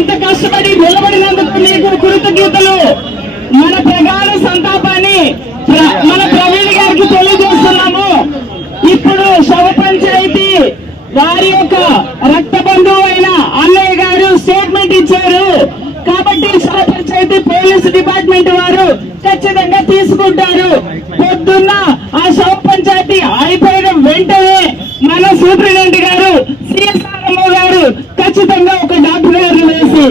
ఇంత కష్టపడి నిలబడినందుకు మీకు కృతజ్ఞతలు. మన ప్రగాఢ సంతాపాన్ని మన ప్రవీణ్ గారికి తెలియజేస్తున్నాము. ఇప్పుడు శవ పంచాయతీ వారి యొక్క రక్త బంధువు అయిన అన్నయ్య గారు స్టేట్మెంట్ ఇచ్చారు కాబట్టి శవ పంచాయతీ పోలీసు డిపార్ట్మెంట్ వారు ఖచ్చితంగా తీసుకుంటారు. పొద్దున్న ఆ శవ పంచాయతీ అయిపోయిన వెంటనే మన సూపరింటెండెంట్ గారు సిఎస్ఆర్ఎంఓ గారు ఖచ్చితంగా ఒక డాక్టర్ గారు వేసి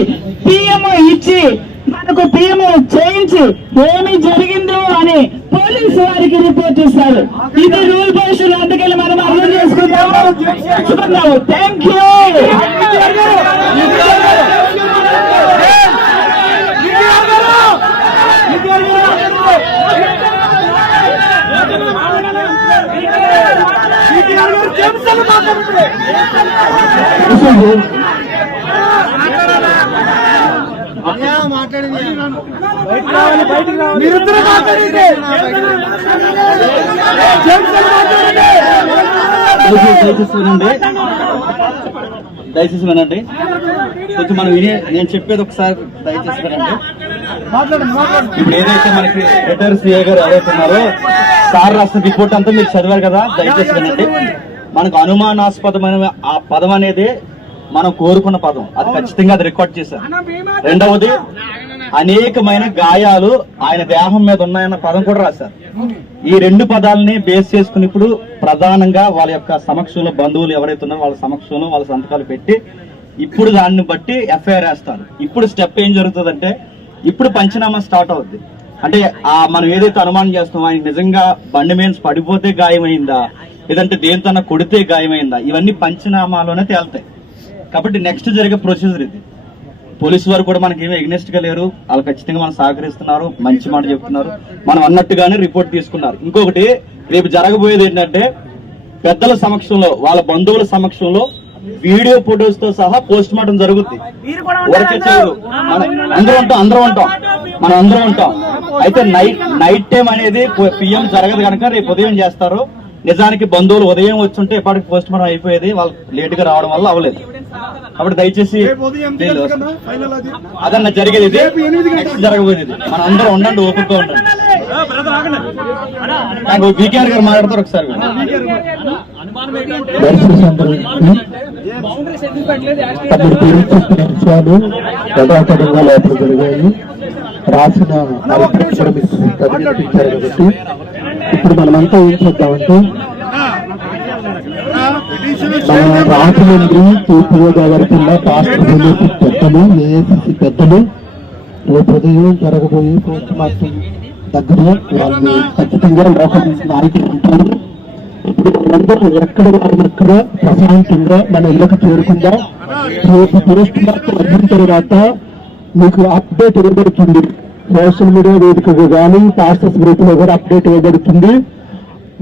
పిఎంఓ ఇచ్చి మనకు పిఎంఓ చేయించి ఏమి జరిగిందో అని పోలీసు వారికి రిపోర్ట్ ఇస్తారు. ఇది రూల్ పొజిషన్, అందుకని మనం అర్థం చేసుకుందాము. Thank you. దయచేసి వినండి. కొంచెం మనం నేను చెప్పేది ఒకసారి దయచేసి వినండి. ఇప్పుడు ఏదైతే మనకి రిటైర్ సిఐ గారు ఎవరైతే ఉన్నారో సార్ రాసిన రిపోర్ట్ అంతా మీరు చదివారు కదా, దయచేసి వినండి. మనకు అనుమానాస్పదమైన ఆ పదం అనేది మనం కోరుకున్న పదం, అది ఖచ్చితంగా అది రికార్డ్ చేశారు. రెండవది, అనేకమైన గాయాలు ఆయన దేహం మీద ఉన్నాయన్న పదం కూడా రాశారు. ఈ రెండు పదాలని బేస్ చేసుకుని ఇప్పుడు ప్రధానంగా వాళ్ళ యొక్క సమక్షంలో బంధువులు ఎవరైతే ఉన్నారో వాళ్ళ సమక్షంలో వాళ్ళ సంతకాలు పెట్టి ఇప్పుడు దాన్ని బట్టి ఎఫ్ఐఆర్ వేస్తారు. ఇప్పుడు స్టెప్ ఏం జరుగుతుందంటే ఇప్పుడు పంచనామా స్టార్ట్ అవుద్ది. అంటే మనం ఏదైతే అనుమానం చేస్తున్నామో ఆయన నిజంగా బండి మీద పడిపోతే గాయమైందా లేదంటే దేనితోన్నా కొడితే గాయమైందా, ఇవన్నీ పంచనామాలోనే తేలుతాయి. కాబట్టి నెక్స్ట్ జరిగే ప్రొసీజర్ ఇది. పోలీసు వారు కూడా మనకి ఏమీ ఎగ్నెస్ట్ గా లేరు, వాళ్ళు ఖచ్చితంగా మనం సహకరిస్తున్నారు, మంచి మాట చెప్తున్నారు, మనం అన్నట్టుగానే రిపోర్ట్ తీసుకున్నారు. ఇంకొకటి, రేపు జరగబోయేది ఏంటంటే పెద్దల సమక్షంలో వాళ్ళ బంధువుల సమక్షంలో వీడియో ఫొటోస్ తో సహా పోస్ట్ మార్టం జరుగుద్ది. ఊరికే చేయరు, అందరూ ఉంటాం. అయితే నైట్ టైం అనేది పిఎం జరగదు కనుక రేపు ఉదయం చేస్తారు. నిజానికి బంధువులు ఉదయం వచ్చుంటే ఎప్పటికి పోస్ట్ మార్టం అయిపోయేది, వాళ్ళు లేట్ గా రావడం వల్ల అవ్వలేదు. కాబట్టి దయచేసి అదన్న జరిగేది జరగబోయేది, మన అందరూ ఉండండి, ఓపికగా ఉండండి. నాకు బీకేఆర్ గారు మాట్లాడతారు ఒకసారి. రాసిన కాబట్టి ఇప్పుడు మనమంతా ఏం చేద్దామంటే మన రాజమండ్రి తూర్పుగోదావరి జిల్లా పాస్టర్ పెద్దలు, ఏఐసిసి పెద్దలు రేపు ఉదయం జరగబోయే పోస్ట్ మార్టం దగ్గర వాళ్ళు ఖచ్చితంగా లోకల్ నాయకులు ఉంటారు. ఇప్పుడు వాళ్ళందరూ ఎక్కడ వాళ్ళక్కడ ప్రశాంతంగా మన ఇళ్ళకు చేరుకుందాం. రేపు పోస్ట్ మార్టం అయిన తర్వాత మీకు అప్డేట్ ఇవ్వబడుతుంది. సోషల్ మీడియా వేదికగా కానీ పాస్టర్స్ గ్రూప్ లో కూడా అప్డేట్ ఇవ్వబడుతుంది.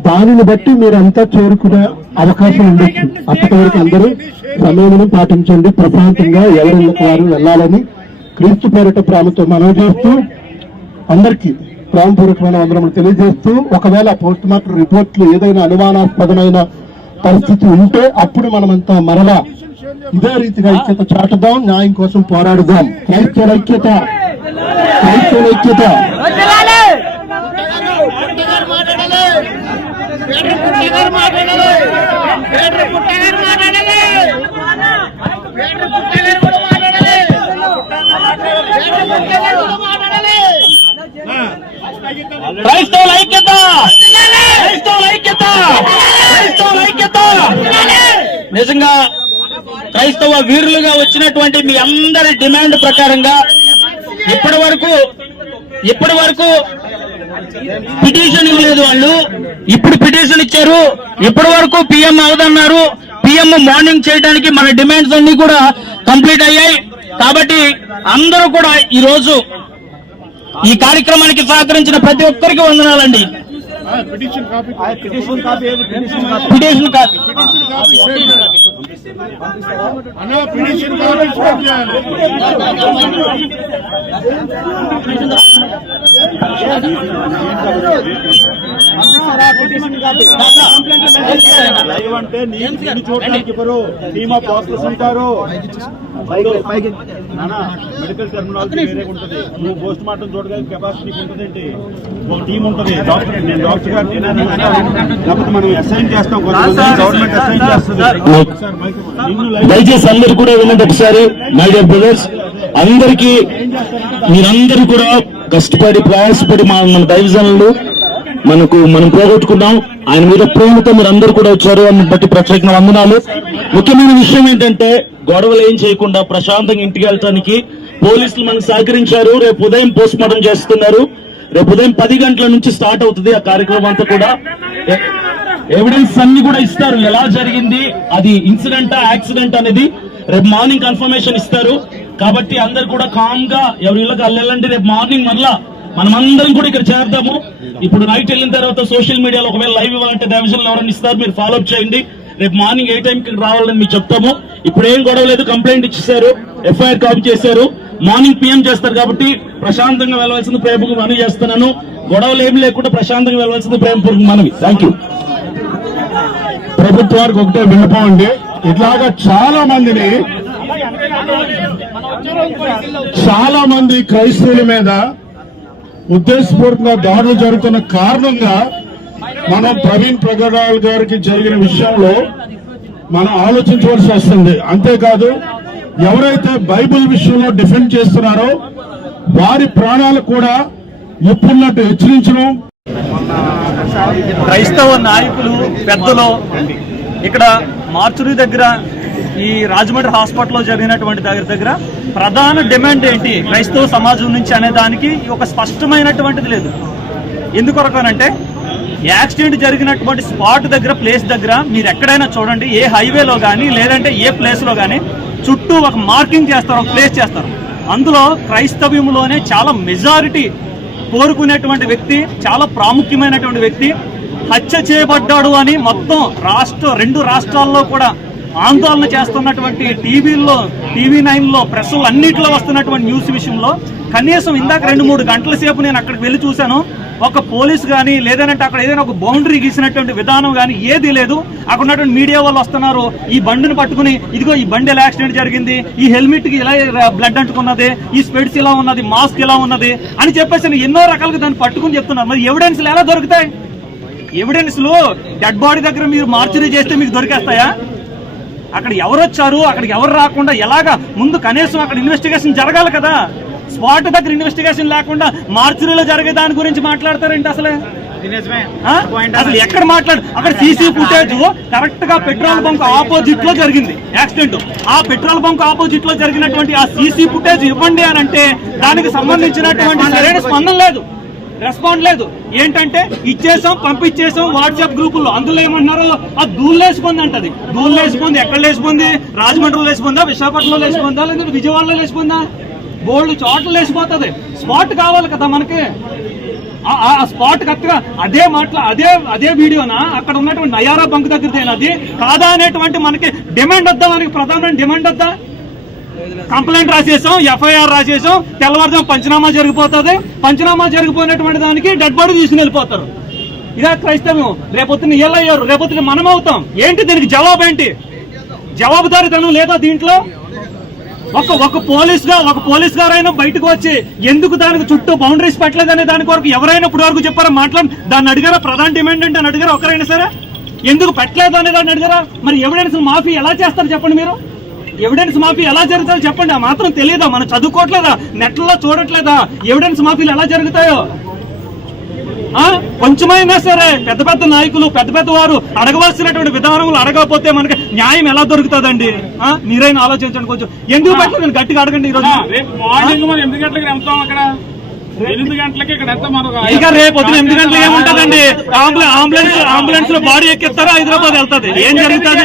దానిని బట్టి మీరంతా చేరుకునే అవకాశం ఉండొచ్చు. అప్పటి వరకు అందరూ సమయం పాటించండి, ప్రశాంతంగా ఎవరిళ్ళకి వారు వెళ్లాలని క్రీస్తు పేరిట ప్రేమతో మనవి చేస్తూ అందరికీ ప్రేమపూర్వకమైన వందనములు తెలియజేస్తూ, ఒకవేళ పోస్ట్ మార్టం రిపోర్ట్లు ఏదైనా అనుమానాస్పదమైన పరిస్థితి ఉంటే అప్పుడు మనమంతా మరలా ఇదే రీతిగా ఐక్యత చాటుదాం, న్యాయం కోసం పోరాడుదాం. క్రైస్తవుల ఐక్యత, క్రైస్తవుల ఐక్యత. క్రైస్తవుల ఐక్యత, క్రైస్తవుల ఐక్యత, క్రైస్తవుల ఐక్యత. నిజంగా క్రైస్తవ వీరులుగా వచ్చినటువంటి మీ అందరి డిమాండ్ ప్రకారంగా ఇప్పటి వరకు పిటిషన్ ఇవ్వలేదు వాళ్ళు. ఇప్పుడు పిటిషన్ ఇచ్చారు. ఇప్పటి వరకు పిఎం అవదన్నారు. పిఎం మార్నింగ్ చేయడానికి మన డిమాండ్స్ అన్ని కూడా కంప్లీట్ అయ్యాయి. కాబట్టి అందరూ కూడా ఈ రోజు ఈ కార్యక్రమానికి సహకరించిన ప్రతి ఒక్కరికి వందనాలండి. పిటిషన్ కాపీ లైవ్ అంటే నేను చూడడానికి టీమ్ ఆఫ్ డాక్టర్స్ ఉంటారు. మెడికల్ టెర్మినాలజీ వేరే ఉంటుంది. నువ్వు పోస్ట్ మార్టం చూడడానికి కెపాసిటీ ఉంటుందండి. ఒక టీం ఉంటుంది. డాక్టర్ నేను డాక్టర్ గారిని లేకపోతే మనం అసైన్ చేస్తాం. గవర్నమెంట్ అసైన్ చేస్తుంది. దయచేసి అందరు కూడా వినండి ఒకసారి. మై డియర్ బ్రదర్స్, అందరికీ మీరందరూ కూడా కష్టపడి ప్రయాసపడి మన దైవజనులు మనం పోగొట్టుకున్నాం. ఆయన మీద ప్రేమతో మీరు అందరూ కూడా వచ్చారు. అని బట్టి ప్రత్యేక వందనాలు. ముఖ్యమైన విషయం ఏంటంటే గొడవలు ఏం చేయకుండా ప్రశాంతంగా ఇంటికి వెళ్ళటానికి పోలీసులు మనకు సహకరించారు. రేపు ఉదయం పోస్ట్ మార్టం చేస్తున్నారు. రేపు ఉదయం 10 గంటల నుంచి స్టార్ట్ అవుతుంది ఆ కార్యక్రమం అంతా కూడా. ఎవిడెన్స్ అన్ని కూడా ఇస్తారు. ఎలా జరిగింది, అది ఇన్సిడెంటా యాక్సిడెంట్ అనేది రేపు మార్నింగ్ కన్ఫర్మేషన్ ఇస్తారు. కాబట్టి అందరు కూడా కామ్ గా ఎవరి ఇళ్ళకి వెళ్ళాలంటే రేపు మార్నింగ్ మళ్ళా మనమందరం కూడా ఇక్కడ చేద్దాము. ఇప్పుడు నైట్ వెళ్ళిన తర్వాత సోషల్ మీడియాలో ఒకవేళ లైవ్ ఇవ్వాలంటే డైవిజన్ ఎవరైనా ఇస్తారు, మీరు ఫాలోఅప్ చేయండి. రేపు మార్నింగ్ ఏ టైంకి రావాలని మీకు చెప్తాము. ఇప్పుడు ఏం గొడవ లేదు. కంప్లైంట్ ఇచ్చేసారు, ఎఫ్ఐఆర్ కాపీ చేశారు. మార్నింగ్ పిఎం చేస్తారు కాబట్టి ప్రశాంతంగా వెళ్ళవలసింది ప్రేమపూర్వక మనవి చేస్తున్నాను. గొడవలు ఏమి లేకుండా ప్రశాంతంగా వెళ్ళవలసింది ప్రేమపూర్వక మనవి. Thank you. ప్రభుత్వానికి ఒకటే విన్నపం అండి. ఇట్లాగా చాలా మంది క్రైస్తవుల మీద ఉద్దేశపూర్వకంగా దాడులు జరుగుతున్న కారణంగా మనం ప్రవీణ్ ప్రగడాల్ గారికి జరిగిన విషయంలో మనం ఆలోచించవలసి వస్తుంది. అంతేకాదు, ఎవరైతే బైబిల్ విషయంలో డిఫెండ్ చేస్తున్నారో వారి ప్రాణాలు కూడా ఇప్పుడున్నట్టు హెచ్చరించడం. క్రైస్తవ నాయకులు పెద్దలు ఇక్కడ మార్చురి దగ్గర ఈ రాజమండ్రి హాస్పిటల్లో జరిగినటువంటి దగ్గర ప్రధాన డిమాండ్ ఏంటి క్రైస్తవ సమాజం నుంచి అనే దానికి ఒక స్పష్టమైనటువంటిది లేదు. ఎందుకొరకనంటే యాక్సిడెంట్ జరిగినటువంటి స్పాట్ దగ్గర, ప్లేస్ దగ్గర మీరు ఎక్కడైనా చూడండి, ఏ హైవేలో కానీ లేదంటే ఏ ప్లేస్లో కానీ చుట్టూ ఒక మార్కింగ్ చేస్తారు, ఒక ప్లేస్ చేస్తారు. అందులో క్రైస్తవ్యంలోనే చాలా మెజారిటీ కోరుకునేటువంటి వ్యక్తి, చాలా ప్రాముఖ్యమైనటువంటి వ్యక్తి హత్య చేయబడ్డాడు అని మొత్తం రెండు రాష్ట్రాల్లో కూడా ఆందోళన చేస్తున్నటువంటి టీవీ9లో ప్రెస్లు అన్నింటిలో వస్తున్నటువంటి న్యూస్ విషయంలో కనీసం ఇందాక 2-3 గంటల సేపు నేను అక్కడికి వెళ్ళి చూశాను. ఒక పోలీస్ కానీ లేదంటే అక్కడ ఏదైనా ఒక బౌండరీ గీసినటువంటి విధానం కానీ ఏదీ లేదు. అక్కడ ఉన్నటువంటి మీడియా వాళ్ళు వస్తున్నారు, ఈ బండిని పట్టుకుని ఇదిగో ఈ బండి ఎలా యాక్సిడెంట్ జరిగింది, ఈ హెల్మెట్ కి ఇలా బ్లడ్ అంటుకున్నది, ఈ స్పెడ్స్ ఇలా ఉన్నది, మాస్క్ ఇలా ఉన్నది అని చెప్పేసి ఎన్నో రకాలుగా దాన్ని పట్టుకుని చెప్తున్నారు. మరి ఎవిడెన్స్లు ఎలా దొరుకుతాయి? ఎవిడెన్స్లు డెడ్ బాడీ దగ్గర మీరు మార్చరీ చేస్తే మీకు దొరికేస్తాయా? అక్కడ ఎవరు వచ్చారు, అక్కడికి ఎవరు రాకుండా ఎలాగా ముందు కనీసం అక్కడ ఇన్వెస్టిగేషన్ జరగాలి కదా. స్పాట్ దగ్గర ఇన్వెస్టిగేషన్ లేకుండా మార్చురీలో జరిగే దాని గురించి మాట్లాడతారేంటి? అసలు ఎక్కడ అక్కడ సీసీ ఫుటేజ్ కరెక్ట్ గా పెట్రోల్ బంక్ ఆపోజిట్ లో జరిగింది యాక్సిడెంట్. ఆ పెట్రోల్ బంక్ ఆపోజిట్ లో జరిగినటువంటి ఆ సీసీ ఫుటేజ్ ఇవ్వండి అని అంటే దానికి సంబంధించినటువంటి సరైన స్పందన లేదు, రెస్పాండ్ లేదు. ఏంటంటే ఇచ్చేసాం, పంపించేసాం వాట్సాప్ గ్రూపుల్లో. అందులో ఏమంటున్నారు, అది దూళ్ళేసిపోంది అంటది. దూళ్ళేసిపోంది ఎక్కడ లేచిపోంది? రాజమండ్రిలో లేచిపోందా, విశాఖపట్నంలో లేచిపోందా, లేదంటే విజయవాడలో లేచిపోందా? బోల్డ్ చోట్ల లేచిపోతుంది. స్పాట్ కావాలి కదా మనకి. ఆ స్పాట్ కరెక్ట్గా అదే వీడియోనా అక్కడ ఉన్నటువంటి నయారా బంక్ దగ్గర అది కాదా అనేటువంటి మనకి డిమాండ్ వద్దా? మనకి ప్రధానమైన డిమాండ్ వద్దా? కంప్లైంట్ రాసేసాం, ఎఫ్ఐఆర్ రాసేసాం, తెల్లవారుజాము పంచనామా జరిగిపోతుంది. పంచనామా జరిగిపోయినటువంటి దానికి డెడ్ బాడీ తీసుకుని వెళ్ళిపోతారు. ఇదే క్రైస్తవం. రేపొద్దున వీళ్ళయ్యారు, రేపొద్దున మనం అవుతాం. ఏంటి దీనికి జవాబు? ఏంటి జవాబుదారీతనం లేదా దీంట్లో? ఒక పోలీస్ గారైనా బయటకు వచ్చి ఎందుకు దానికి చుట్టూ బౌండరీస్ పెట్టలేదనే దాని కొరకు ఎవరైనా ఇప్పుడు వరకు చెప్పారా? దాన్ని అడిగారా? ప్రధాన డిమాండ్ అంటే అని అడిగారా? ఒకరైనా సరే ఎందుకు పెట్టలేదు అనే దాన్ని అడిగారా? మరి ఎవిడెన్స్ మాఫీ ఎలా చేస్తారు చెప్పండి? మీరు ఎవిడెన్స్ మాఫీ ఎలా జరుగుతాయో చెప్పండి. ఆ మాత్రం తెలియదా? మనం చదువుకోవట్లేదా? నెట్లలో చూడట్లేదా ఎవిడెన్స్ మాఫీలు ఎలా జరుగుతాయో? కొంచెమైనా సరే పెద్ద పెద్ద నాయకులు పెద్ద పెద్ద వారు అడగవలసినటువంటి విధానములు అడగకపోతే మనకి న్యాయం ఎలా దొరుకుతుందండి? మీరైనా ఆలోచించండి కొంచెం. ఎందుకు పెట్టలేదు గట్టిగా అడగండి. ఈ రోజు మార్నింగ్ మనం 8 గంటలకు వెళ్తాం, అక్కడ 8 గంటలకి ఇక్కడ ఎంత మనకు ఇక రేపు పొద్దున 8 గంటలకు ఏముంటదండి? అంబులెన్స్ లో బాడీ ఎక్కిస్తారా, హైదరాబాద్ వెళ్తాది. ఏం జరుగుతుంది?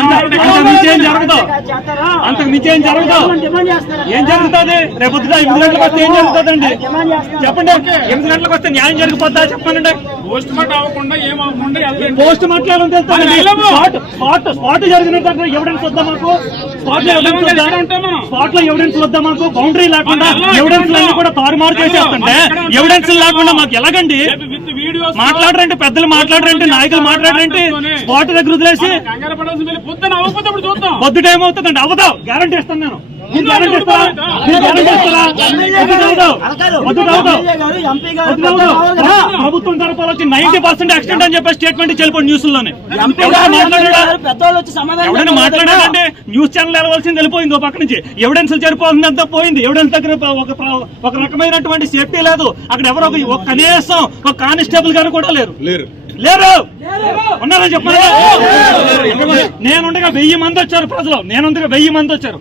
అంతకు మించి ఏం జరగదు. అంతకు మించి ఏం జరగదు. ఏం జరుగుతుంది? రేపు పొద్దున 8 గంటలకు వస్తే ఏం జరుగుతుందండి? చెప్పండి. 8 గంటలకు వస్తే న్యాయం జరిగిపోద్దా చెప్పండి. పోస్ట్ మార్టం అవ్వకుండా ఏమవ్వకుండా పోస్ట్ మార్టం స్పాట్ జరిగినట్టు ఎవిడెన్స్ వద్దా మాకు? స్పాట్ లో ఎవిడెన్స్ వద్దా మాకు? బౌండరీ లేకుండా ఎవిడెన్స్ కూడా తారుమారు చేసేస్తుంటే ఎవిడెన్స్ లేకుండా మాకు ఎలాగండి? మాట్లాడరంటే పెద్దలు, మాట్లాడరంటే నాయకులు, మాట్లాడరంటే స్పాట్ దగ్గర వదిలేసి పొద్దుట ఏమవుతుందండి? అవదా గ్యారంటీ ఇస్తాను నేను. ప్రభుత్వం తరఫున వచ్చి 90% యాక్సిడెంట్ అని చెప్పి స్టేట్మెంట్ చెల్లిపోయి న్యూస్ లోనే. ఎవరైనా మాట్లాడాలంటే న్యూస్ ఛానల్ వెళ్ళవలసింది వెళ్ళిపోయింది. పక్క నుంచి ఎవిడెన్స్ సరిపోతుందంతా పోయింది. ఎవిడెన్స్ దగ్గర ఒక రకమైనటువంటి సేఫ్టీ లేదు. అక్కడ ఎవరో ఒక కనీసం ఒక కానిస్టేబుల్ గారు కూడా లేరు. ఉన్నారని చెప్పారు. నేనుండగా 1000 మంది వచ్చారు ప్రజలు. నేనుండగా 1000 మంది వచ్చారు.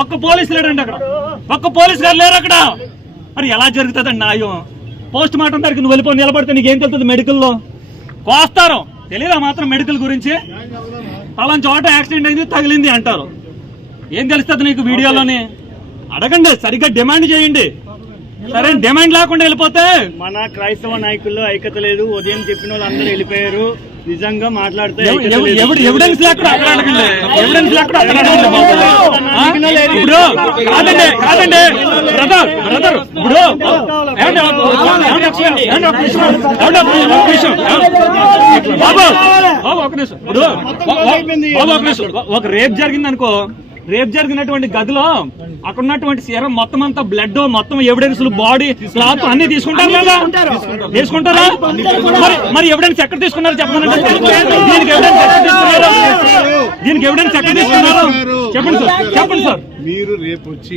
ఒక్క పోలీసు లేడండి అక్కడ. ఒక్క పోలీసు గారు లేరు అక్కడ. మరి ఎలా జరుగుతుందండి న్యాయం? పోస్ట్ మార్టం దగ్గరికి నువ్వు వెళ్ళిపోయి నిలబడితే నీకేం తెలుస్తుంది? మెడికల్లో కోస్తారు. తెలీదా మాత్రం మెడికల్ గురించి? పలానా చోట యాక్సిడెంట్ అయింది, తగిలింది అంటారు. ఏం తెలుస్తుంది నీకు వీడియోలోని? అడగండి, సరిగ్గా డిమాండ్ చేయండి. సరే డిమాండ్ లేకుండా వెళ్ళిపోతే మన క్రైస్తవ నాయకుల్లో ఐక్యత లేదు. ఉదయం చెప్పిన వాళ్ళు అందరూ వెళ్ళిపోయారు. నిజంగా మాట్లాడితే ఎవిడెన్స్ లేకుండా అక్కడ అడగండి. ఎవిడెన్స్ లేకుండా అక్కడ అడగండి. ఇప్పుడు కాదండి బ్రదర్ ఇప్పుడు బాబు ఒక నిమిషం. ఇప్పుడు ఒక రేప్ జరిగింది అనుకో. రేప్ జరిగినటువంటి గదిలో అక్కడ ఉన్నటువంటి సీరం మొత్తం అంతా బ్లడ్ మొత్తం ఎవిడెన్స్ బాడీ క్లాత్ అన్ని తీసుకుంటారు కదా? తీసుకుంటారా? మరి ఎవిడెన్స్ ఎక్కడ తీసుకున్నారు చెప్పండి. దీనికి ఎవిడెన్స్ ఎక్కడ తీసుకున్నారు? దీనికి ఎవిడెన్స్ ఎక్కడ తీసుకున్నారు చెప్పండి సార్. చెప్పండి సార్. మీరు రేపు వచ్చి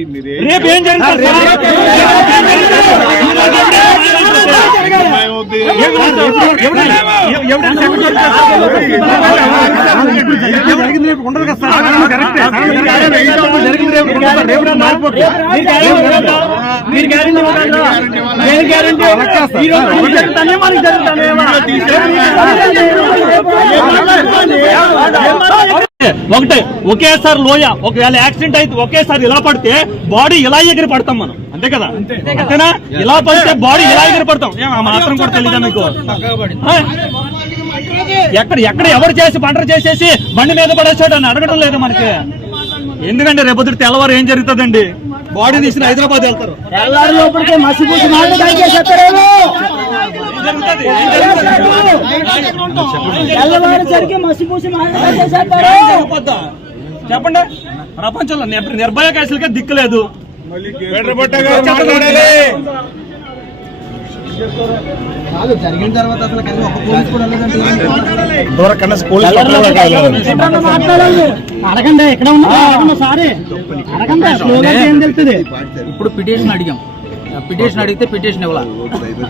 రేపు ఏం జరిగింది? ఉండదు కదా సార్. ఒకటే ఒకేసారి లోయ ఒకవేళ యాక్సిడెంట్ అయితే ఒకేసారి ఇలా పడితే బాడీ ఇలా ఎగిరి పడతాం మనం. అంతే కదా? అంతేనా? ఇలా పడితే బాడీ ఇలా ఎగిరి పడతాం. మాత్రం కూడా తెలీదా మీకు? ఎక్కడ ఎవరు చేసి పంటలు చేసేసి బండి మీద పడేసాడు అని అడగడం లేదు మనకి. ఎందుకంటే రేపొద్దు తెల్లవారు ఏం జరుగుతుందండి? బాడీ తీసిన హైదరాబాద్ వెళ్తారు. చెప్పండి. ప్రపంచంలో నిర్భయ కేసులకే దిక్కులేదు. జరిగిన తర్వాత అసలు అడగండి. ఎక్కడ ఉన్నా సారీ అడగండి. ఏం తెలుస్తుంది? ఇప్పుడు పిటిషన్ అడిగాం. పిటిషన్ అడిగితే పిటిషన్ ఇవ్వాల.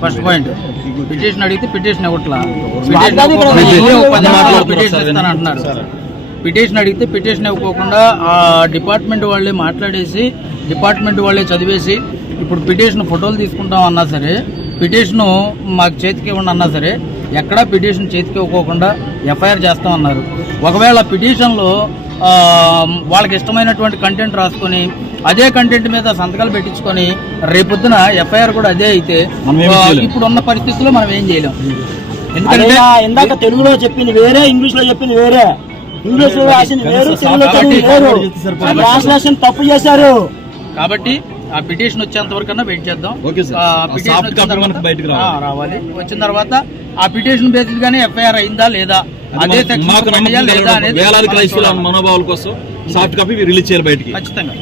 ఫస్ట్ పాయింట్, పిటిషన్ అడిగితే పిటిషన్ ఇవ్వట్లా. పిటిషన్ ఇస్తానంటున్నారు. పిటిషన్ అడిగితే పిటిషన్ ఇవ్వకోకుండా ఆ డిపార్ట్మెంట్ వాళ్ళే మాట్లాడేసి డిపార్ట్మెంట్ వాళ్ళే చదివేసి ఇప్పుడు పిటిషన్ ఫోటోలు తీసుకుంటాం అన్నా సరే, పిటిషన్ మాకు చేతికి ఇవ్వండి అన్నా సరే, ఎక్కడా పిటిషన్ చేతికి ఇవ్వకోకుండా ఎఫ్ఐఆర్ చేస్తామన్నారు. ఒకవేళ పిటిషన్లో వాళ్ళకి ఇష్టమైనటువంటి కంటెంట్ రాసుకొని అదే కంటెంట్ మీద సంతకాలు పెట్టించుకొని రేపొద్దున ఎఫ్ఐఆర్ కూడా అదే అయితే ఇప్పుడు ఉన్న పరిస్థితుల్లో మనం ఏం చేయలేం. ఎందుకంటే ఇందాక తెలుగులో చెప్పింది వేరే, ఇంగ్లీష్ లో చెప్పింది వేరే. ఇంగ్లీష్ లో రాసింది వేరు, తెలుగులో చదివింది వేరు. ట్రాన్స్లేషన్ తప్పు చేశారు. కాబట్టి ఆ పిటిషన్ వచ్చేంత వరకు వెయిట్ చేద్దాం. రావాలి. వచ్చిన తర్వాత ఆ పిటిషన్ బేసిస్ గానే ఎఫ్ఐఆర్ అయిందా లేదా, అదే లేదా అనేది మనోభావాల కోసం సాఫ్ట్ కాపీ రిలీజ్ చేయాలి బయటికి. ఖచ్చితంగా.